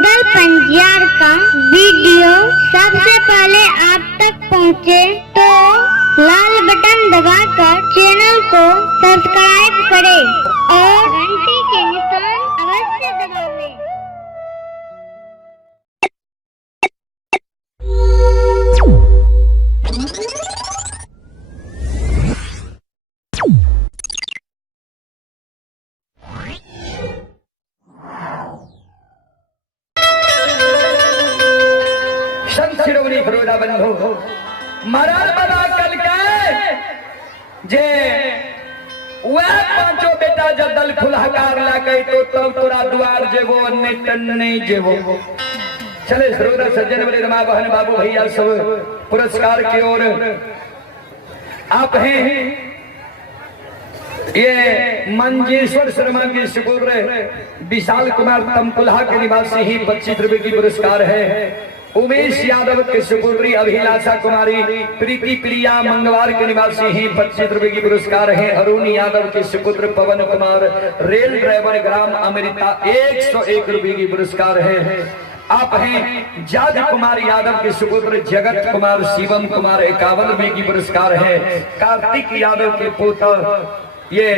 रुदल पंजियार का वीडियो सबसे पहले आप तक पहुंचे तो लाल बटन दबाकर चैनल को सब्सक्राइब करें और घंटी के निशान अवश्य दबावें। शिरोमणि बरोड़ा बंधु मरल बना कल के जे वह पांचों बेटा जब दल खुलहकार लाके तो तब तोरा द्वार जेबो अन्य टन नहीं जेबो। चले श्रोता सज्जन बड़े रमा बहन बाबू भैया सब पुरस्कार की ओर आप हैं। ये मंजेश्वर शर्मा की सुपुत्र विशाल कुमार तमकुल्हा के निवासी ही 25 रुपए की पुरस्कार है। उमेश यादव के सुपुत्री अभिलाषा कुमारी प्रीति प्रिया मंगवार के निवासी ही 25 रुपए की पुरस्कार है। अरुण यादव के सुपुत्र पवन कुमार रेल ड्राइवर ग्राम अमृता 101 रुपए की पुरस्कार है। आप हैं जाज कुमार यादव के सुपुत्र जगत कुमार शिवम कुमार 51 रुपए की पुरस्कार है। कार्तिक यादव के पुत्र ये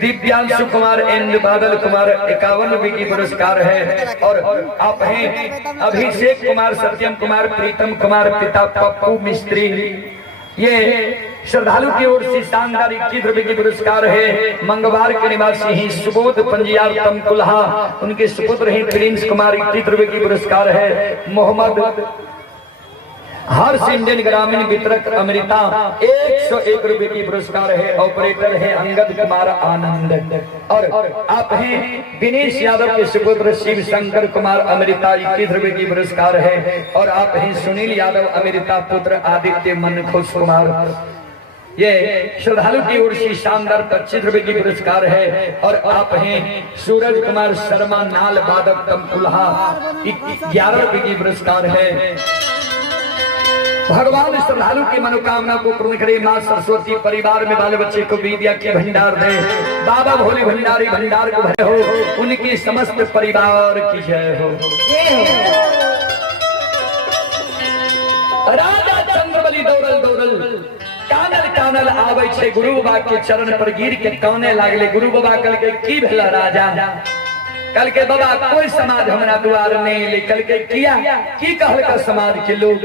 दिव्यांशु कुमार एंड बादल कुमार 51 रुपए की पुरस्कार है। और आप हैं अभिषेक कुमार सत्यम कुमार प्रीतम कुमार पिता पप्पू मिस्त्री। ये श्रद्धालु की ओर से शानदार 21 रुपए की पुरस्कार है। मंगवार के निवासी ही सुबोध पंजियार तमकुल्हा उनके सुपुत्र हैं प्रिंस कुमार 21 रुपए की पुरस्कार है। मोहम्मद हर्ष इंडियन ग्रामीण वितरक अमृता 101 रुपए की पुरस्कार है। ऑपरेटर है अंगद कुमार आनंद। और आप हैं दिनेश यादव के सुपुत्र शिव शंकर कुमार अमृता 21 रुपए की पुरस्कार है। और आप हैं सुनील यादव अमृता पुत्र आदित्य मनखुश कुमार। ये श्रद्धालु की ओर से शानदार 25 रुपए की पुरस्कार है। और आप हैं सूरज कुमार शर्मा नाल बादक तमकुल्हा 11 रुपए की पुरस्कार है। भगवान श्रद्धालु की मनोकामना को पूर्ण करे। मां सरस्वती परिवार में बाल बच्चे को विद्या के भंडार दे। बाबा भोले भंडारी भंडार को भरे हो। उनकी समस्त परिवार की जय हो। राजा चंद्रबली दौड़ल दौड़ल कानल कानल आवे छे गुरु बाबा के चरण पर गिर के काने लागले। गुरु बाबा कल के की भेला राजा? कल के बाबा कोई समाज हमारा द्वार नहीं ले। कल के किया की कहल का समाज के लोग?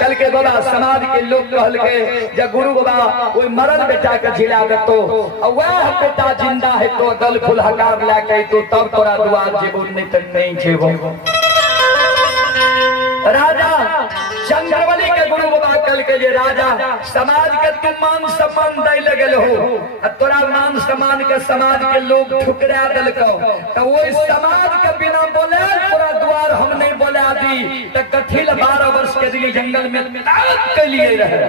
कल के बाबा समाज के लोग कहल के जब गुरु बाबा कोई मरल बेटा के झिला देतो और वह बेटा जिंदा है तो दल फुलहकार लाके तो तब तोरा द्वार जेबो नहीं जेबो। राजा चंद्रबली के गुरु बाबा कल के जे राजा समाज के तुम मान सम्मान दे लगल हो। तोरा मान सम्मान के समाज के लोग ठुकरा दिलको तो वो समाज के बिना बोले तोरा द्वार हम नहीं बोला दी तो कथिल 12 वर्ष के दिल्ली जंगल में ताक के लिए रहे।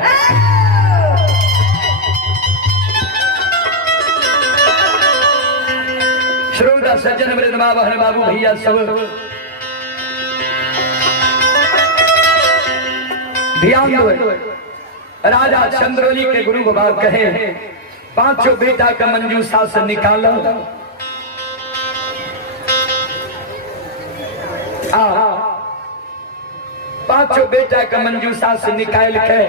श्रोता सज्जन मेरे बहन बाबू भैया सब ध्यान दो। राजा चंद्रबली के गुरु बाबा कहे 5 बेटा का मंजूषा से निकालो। पांचों बेटा का मंजूषा से निकाल के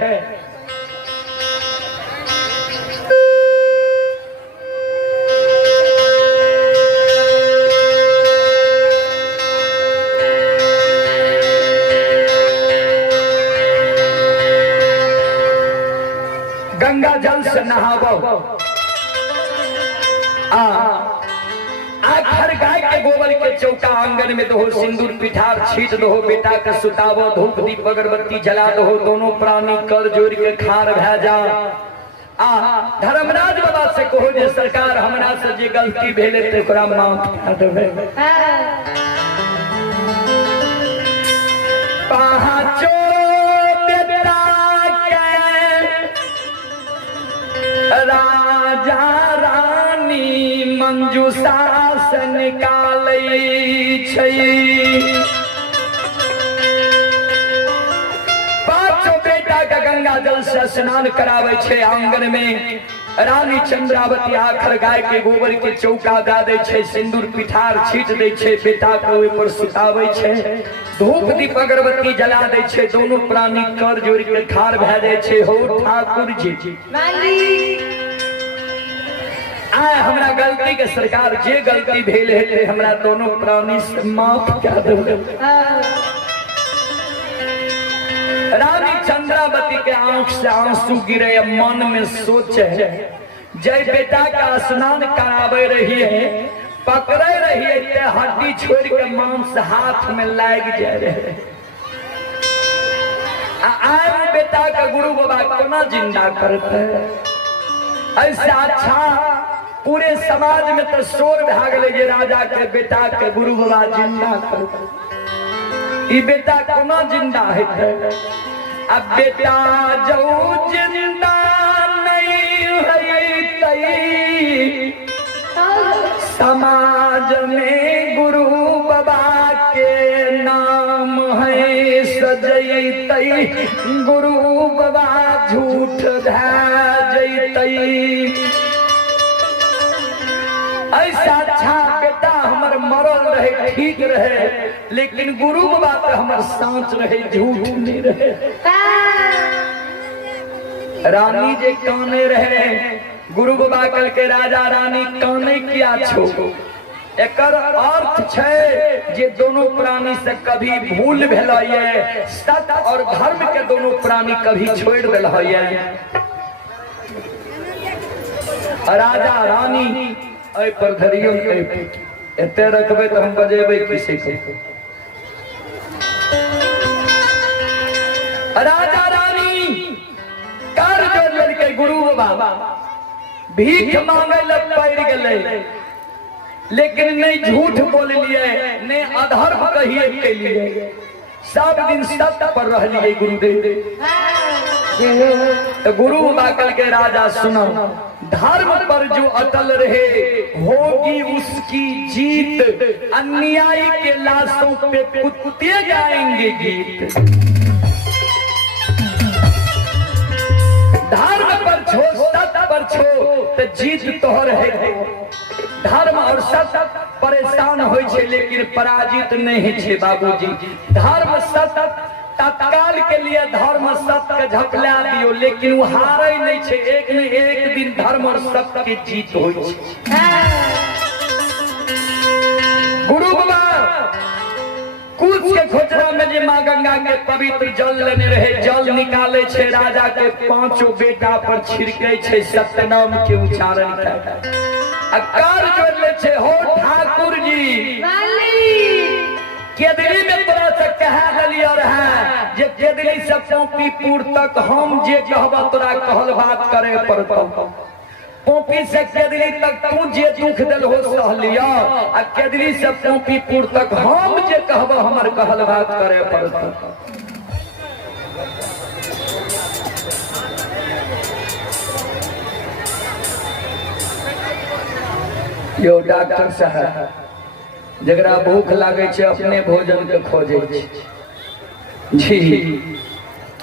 गंगा जल से नहावो। हर गाय के गोबर के चौका आंगन में दो सिंदूर पिठार छीट दो। बेटा के सुतावो धूप दीप अगरबत्ती जला दो। दोनों प्राणी कर जोड़ के खार भेजा। धर्मराज बाबा से कहो जे सरकार हमरा से जे गलती भेले ते ओकरा माफ कर देबे। पांचों बेटा के राजा रानी मंजूषा से निकालै छै। पांचों बेटा के गंगा जल से स्नान करावे छे आंगन में। रानी चंद्रावती आखर गाय के गोबर के चौका दा दे छे, सिंदूर पिठार छीट दे छे, बेटा के ओइ पर सुतावे छे, धूप दीप अगरबत्ती जला दे छे, दोनों प्राणी कर जोड़ के ठाड़ भे जाय छे। हो ठाकुर जी आय हमरा गलती के सरकार जे गलती भेल हेते हमरा दोनों प्राणी से माफ कर दो। रानी चंद्रावती के आंख से आंसू गिरे, मन में सोचे जय बेटा का स्नान करावे रही है, पकड़े रही है, हड्डी छोड़ के मांस हाथ में लाग जाए रहे। आय बेटा का गुरु बाबा कोना जिंदा करते, ऐसा अच्छा पूरे समाज में तो शोर भाग ले राजा के बेटा के गुरु बाबा जिंदा करते, ई बेटा कोना जिंदा है। अब बेटा जो जिंदा नहीं है तई समाज में गुरु बाबा के नाम है सजई तई, गुरु बाबा झूठ जई। ऐसा अच्छा बेटा हमर मरल रहे ठीक रहे, लेकिन गुरु बाबा तो हमर सांच रहे झूठ नहीं रहे। रानी जे काने रहे, गुरु बाबा कल के राजा रानी काने किया छो, एकर अर्थ छे जे दोनों प्राणी से कभी भूल भेल है, सत्य और धर्म के दोनों प्राणी कभी छोड़ दिल है। राजा रानी ऐ पर धरियो एते रखबे तो हम बजेबे किसी को। राजा रानी कर जो लड़के गुरु बाबा भीख मांगे ल पड़ गए, लेकिन नहीं झूठ बोल लिए, नहीं अधर्म कहिए के लिए, सब दिन सत्य पर रह लिए गुरुदेव। तो गुरु बाकल के राजा सुनो, धर्म पर जो अटल रहे होगी उसकी जीत, अन्यायी के लाशों पे कुत्ते गाएंगे गीत। धर्म पर छो सत्य पर छो तो जीत तोहर है। धर्म और सत्य परेशान होय छे लेकिन पराजित नहीं छे बाबूजी। धर्म सत्य तत्काल के लिए धर्म सत्य के झपला दियो, लेकिन वो हारे नहीं छे, एक न एक दिन धर्म और सत्य की जीत होय छे। गुरु बाबा कुछ के खोजरा में जे मां गंगा के पवित्र जल लेने रहे, जल निकाले छे, राजा के पांचों बेटा पर छिड़के छे, सत्य नाम के उच्चारण करता अकार जोड़ ले छे। हो ठाकुर जी केदली में तोरा से कहा गली और है जे केदली से पोपीपुर तक हम जे कहबा तोरा कहल बात करे पड़तो। पोपी से केदली तक तू जे दुख दिल हो सह लिया, आ केदली से पोपीपुर तक हम जे कहबा हमर कहल बात करे पड़तो। यो डॉक्टर साहब जगरा भूख लागे छे अपने भोजन के खोजे छे जी।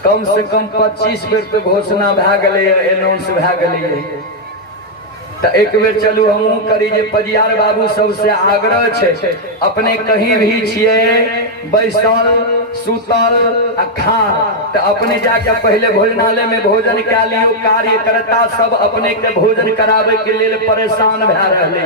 कम से कम 25 बेर तो घोषणा भे गले, अनाउंस भे गले, तो एक बेर चलू हमहू करी जे पजियार बाबू सबसे आग्रह छे, अपने कहीं भी छिए बैसल सुतल आ खा तो अपने जाके पहले भोजनालय में भोजन क्या लियो। कार्यकर्ता सब अपने के भोजन करावे के लिए परेशान भे रहे,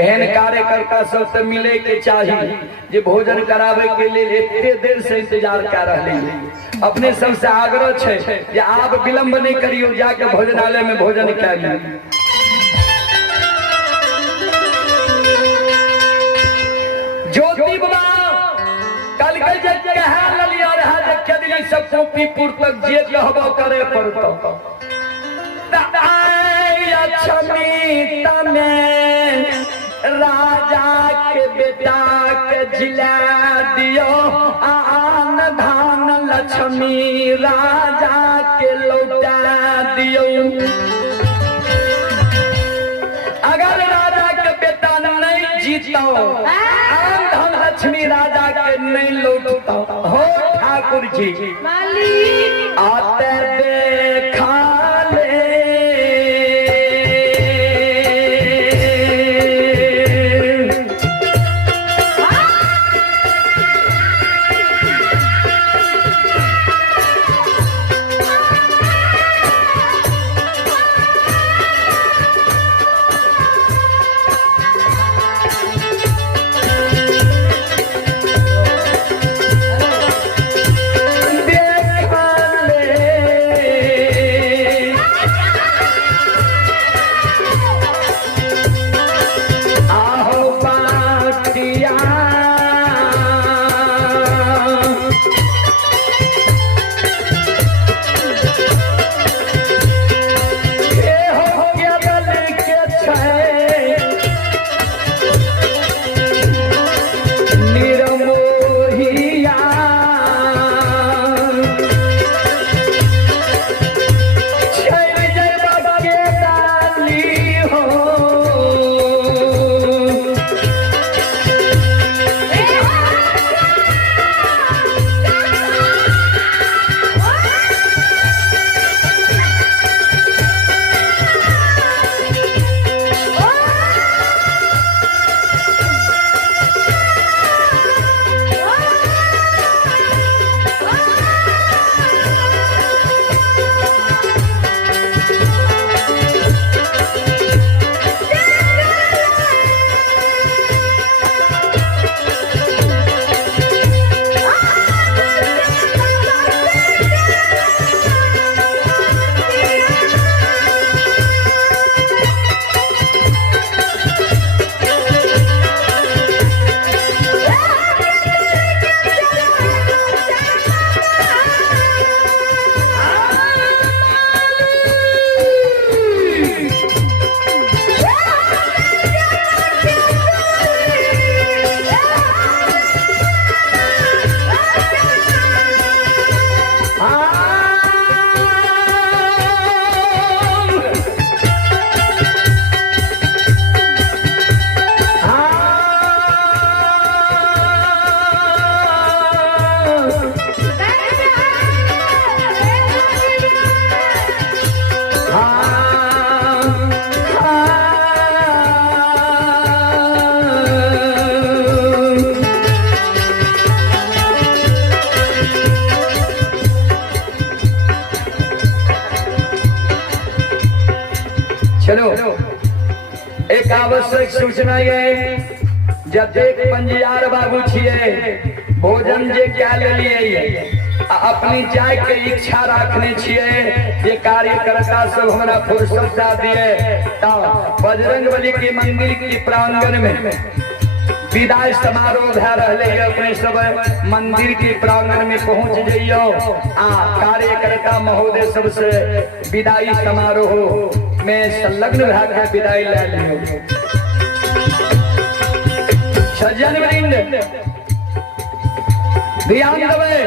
एहन कार्यकर्ता सब से मिले के चाहिए जे भोजन करावे के लिए इतने देर से इंतजार कर रहे हैं। अपने सबसे आग्रह छे जे आप विलंब नहीं करियो, जाके भोजनालय में भोजन करियो। ज्योति बाबा कल के जे कहा ललिया रहा जे केदली सब पोपीपुर तक जे कहबो करे पड़तो। त आय छमी तने राजा के बेटा के जिला दियो, आन धान लक्ष्मी राजा के लौटा दियो। अगर राजा के बेटा नहीं जीतो, आन धान लक्ष्मी राजा के नहीं लौटता। हो ठाकुर जी आते देखा ले आवश्यक सूचना ये जतेक पंजियार बाबू छिए भोजन जे क्या ले लिए अपनी जाय के इच्छा रखने छिए जे कार्यकर्ता सब हमरा फुर्सत दा दिए ता बजरंगबली के मंदिर के प्रांगण में विदाई समारोह भै रहले अपने सब मंदिर के प्रांगण में पहुंच जइयो आ कार्यकर्ता महोदय सबसे विदाई समारोह में संलग्न भै के विदाई ले लियो। सज्जन वृंद ध्यान देवे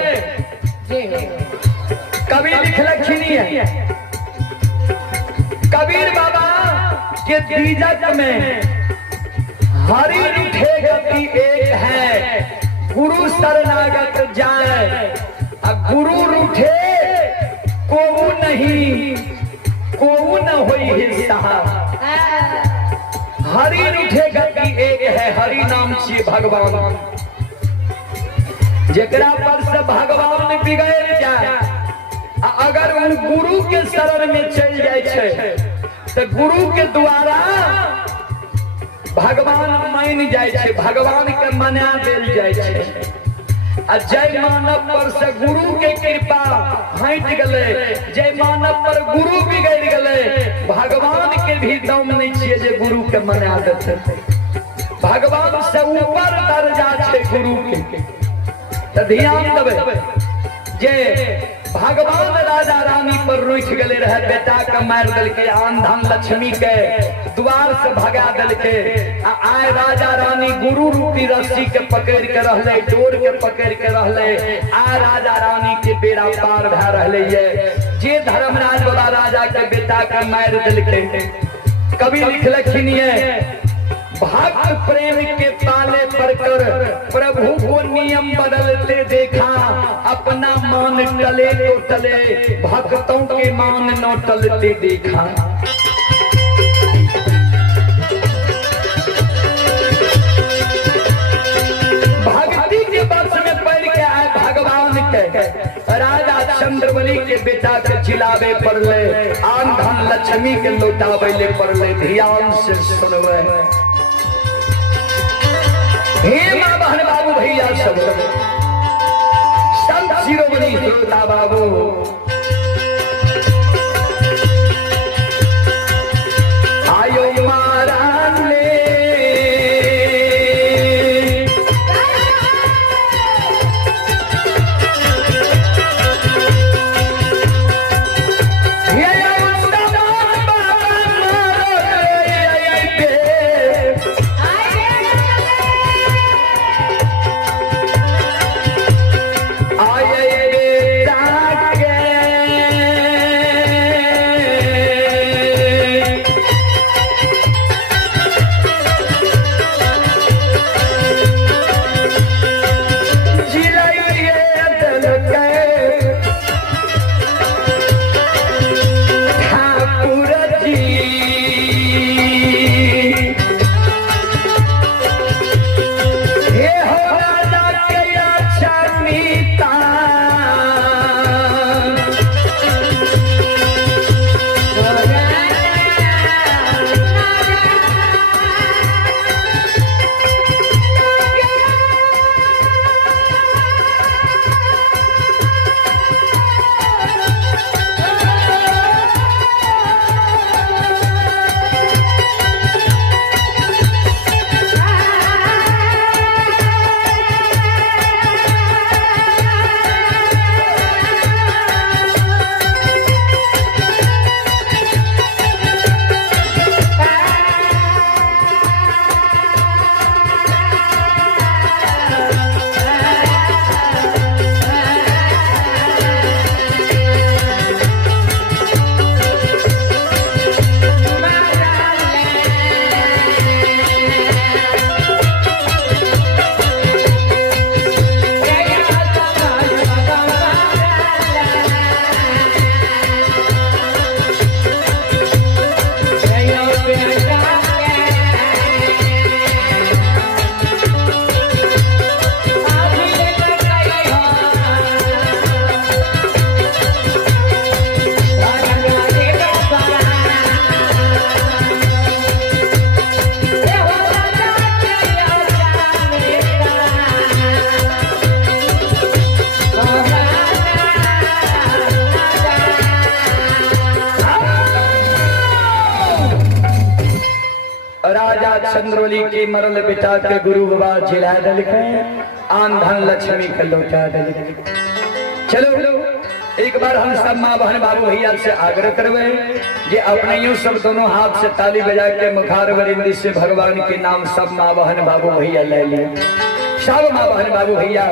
कबीर लिखलखिन है कबीर बाबा के दीजक में हरि रूठे गति एक है गुरु शरणागत जाए गुरु रूठे को नहीं को न होई हिस्सा। हरि रूठे गति एक है हरि नाम छिए भगवान जेकरा पर से भगवान बिगड़ जाए अगर उन गुरु के शरण में चल जाए छे तो गुरु के द्वारा भगवान मान जाए छे भगवान के मना देल जाए छे। आ जय मानव पर से गुरु के कृपा हट गले जय मानव पर गुरु बिगड़ गले भगवान के भी दम नहीं छिए जे गुरु के मना देते भगवान से ऊपर दर्जा छे गुरु के। तो ध्यान देवे जे भगवान राजा रानी पर रुठ गले रहे बेटा के मार दल के आन धन लक्ष्मी के द्वार से भगा दल के आए राजा रानी गुरु रूपी रस्सी के पकड़ के रहले डोर के पकड़ के रहले आ राजा रानी के बेड़ा पार भै रहले ये जे धर्मराज वाला राजा के बेटा के मार दल के कवि लिखलखिन ये भक्त प्रेम के पाले पड़कर प्रभु को नियम बदलते देखा अपना मान टले तो टले भक्तों के मान न टलते देखा। भक्ति के बस में पड़ के आए भगवान के राजा चंद्रबली के बेटा के जिलावे पड़ले आन धन लक्ष्मी के लौटावे ले पड़ले। ध्यान से सुनवे हे मां बहन बाबू भैया सब संत शिरोमणि श्रोता बाबू आयो महाराज ने आये बेटा के बली के मरल बेटा के गुरु बाबा जिला दल के आन धन लक्ष्मी के लौटा दल। चलो एक बार हम सब माँ बहन बाबू भैया से आग्रह करवे जे अपने यूं सब दोनों हाथ से ताली बजा के मुखार वरिंदी से भगवान के नाम सब माँ बहन बाबू भैया ले लिए। सब माँ बहन बाबू भैया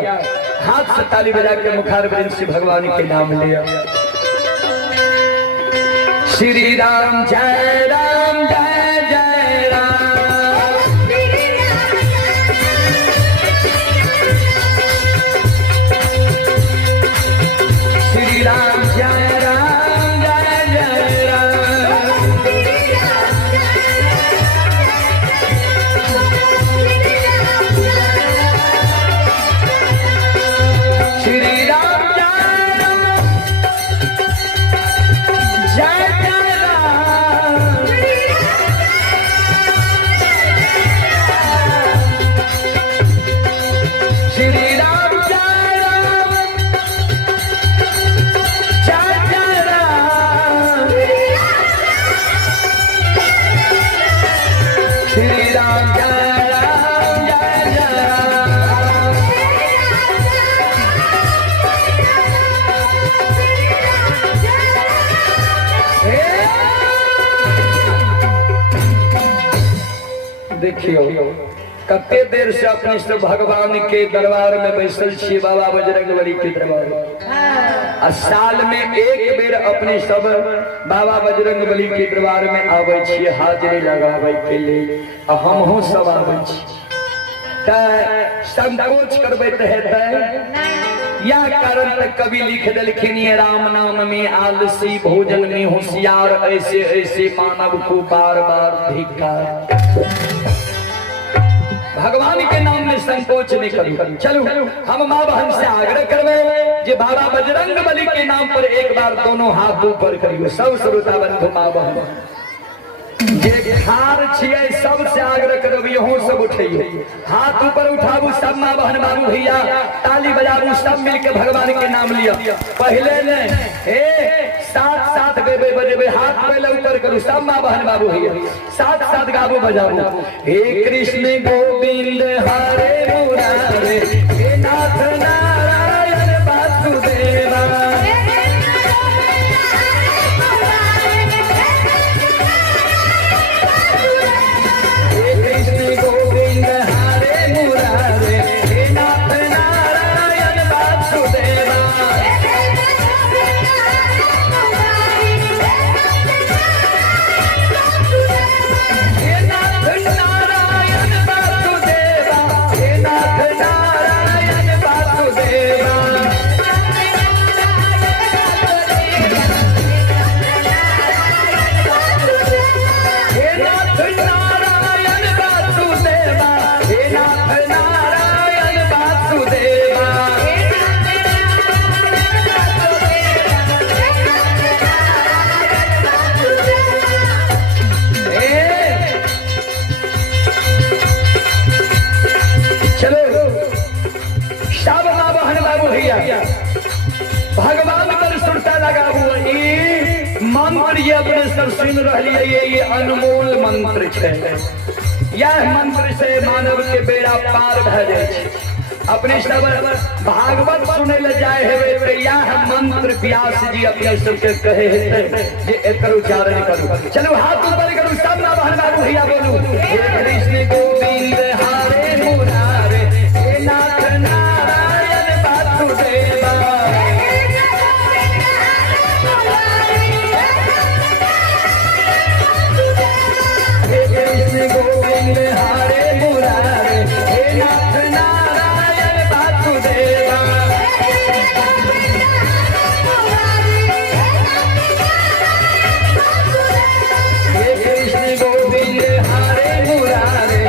हाथ से ताली बजा के मुखार वरिंद से भगवान के नाम लिया। श्री राम जय राम जय जय राम। श्री राम जय राम जय जय राम। श्री राम जय राम जय जय राम। श्री राम जय राम जय जय राम। श्री राम जय राम जय जय राम। देखियो कते देर से अपने सब भगवान के दरबार में बैसल छी बाबा बजरंगबली के दरबार में। आ साल में एक बेर अपने सब बाबा बजरंगबली के दरबार में आवे छी हाजिरी लगावे के लिए। हम हो सब आवे छी त संकोच करबे त हेतै या कारण तक कवि लिख दलखिन ये राम नाम में आलसी भोजन में होशियार ऐसे ऐसे मानव को बार बार धिक्कार। भगवान के नाम में संकोच नहीं करूं। चलो हम माँ बहन से आग्रह करवे जे बाबा बजरंगबली के नाम पर एक बार दोनों हाथ ऊपर करियो। सब श्रोता बंधु माँ बहन जे खार छिए सबसे आग्रह करब यहों सब उठिए हाथ ऊपर उठाबू। सब माँ बहन बाबू भैया ताली बजाबू। सब मिलके भगवान के नाम लिया। पहले ने साथ साथ बेबे बजेबे हाथ पहले ऊपर करू। सब माँ बहन बाबू भैया साथ साथ गाबू बजाबू। हे कृष्ण गोविंद हरे मुरारे हे नाथ नारायण वासुदेवा। भगवान पर सुरता लगा हुआ मंत्र ये अपने सब सुन रही ये अनमोल मंत्र है। यह मंत्र से मानव के बेड़ा पार भ जाए। अपने सब भागवत सुने ले जाए है यह मंत्र व्यास जी अपने सबके कहे जे एकर उच्चारण करू। चलो हाथ ऊपर करू। सब ना बहन बाबू भैया बोलू हे कृष्ण गोविंद हरे मुरारे हे नाथ नारायण वासुदेवा। गोविंद हरे मुरारे हे नाथ नारायण वासुदेवा। हे कृष्ण गोविंद हरे मुरारे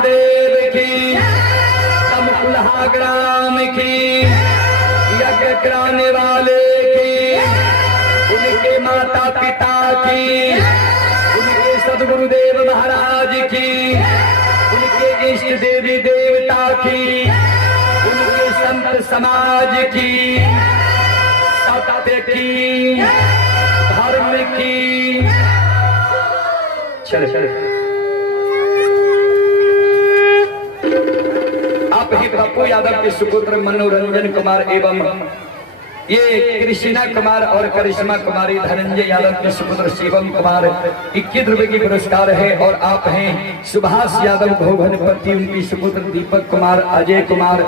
महादेव की, तमकुल्हा ग्राम की, यज्ञ कराने वाले की, उनके माता पिता की, उनके सदगुरुदेव महाराज की, उनके इष्ट देवी देवता की, उनके संत समाज की, सत्य की, धर्म की। चल आप ही पप्पू यादव के सुपुत्र मनोरंजन कुमार एवं ये कृष्णा कुमार और करिश्मा कुमारी धनंजय यादव के सुपुत्र शिवम कुमार 21 रुपए की पुरस्कार है। और आप हैं सुभाष यादव घोघनपति, उनकी सुपुत्र दीपक कुमार, अजय कुमार।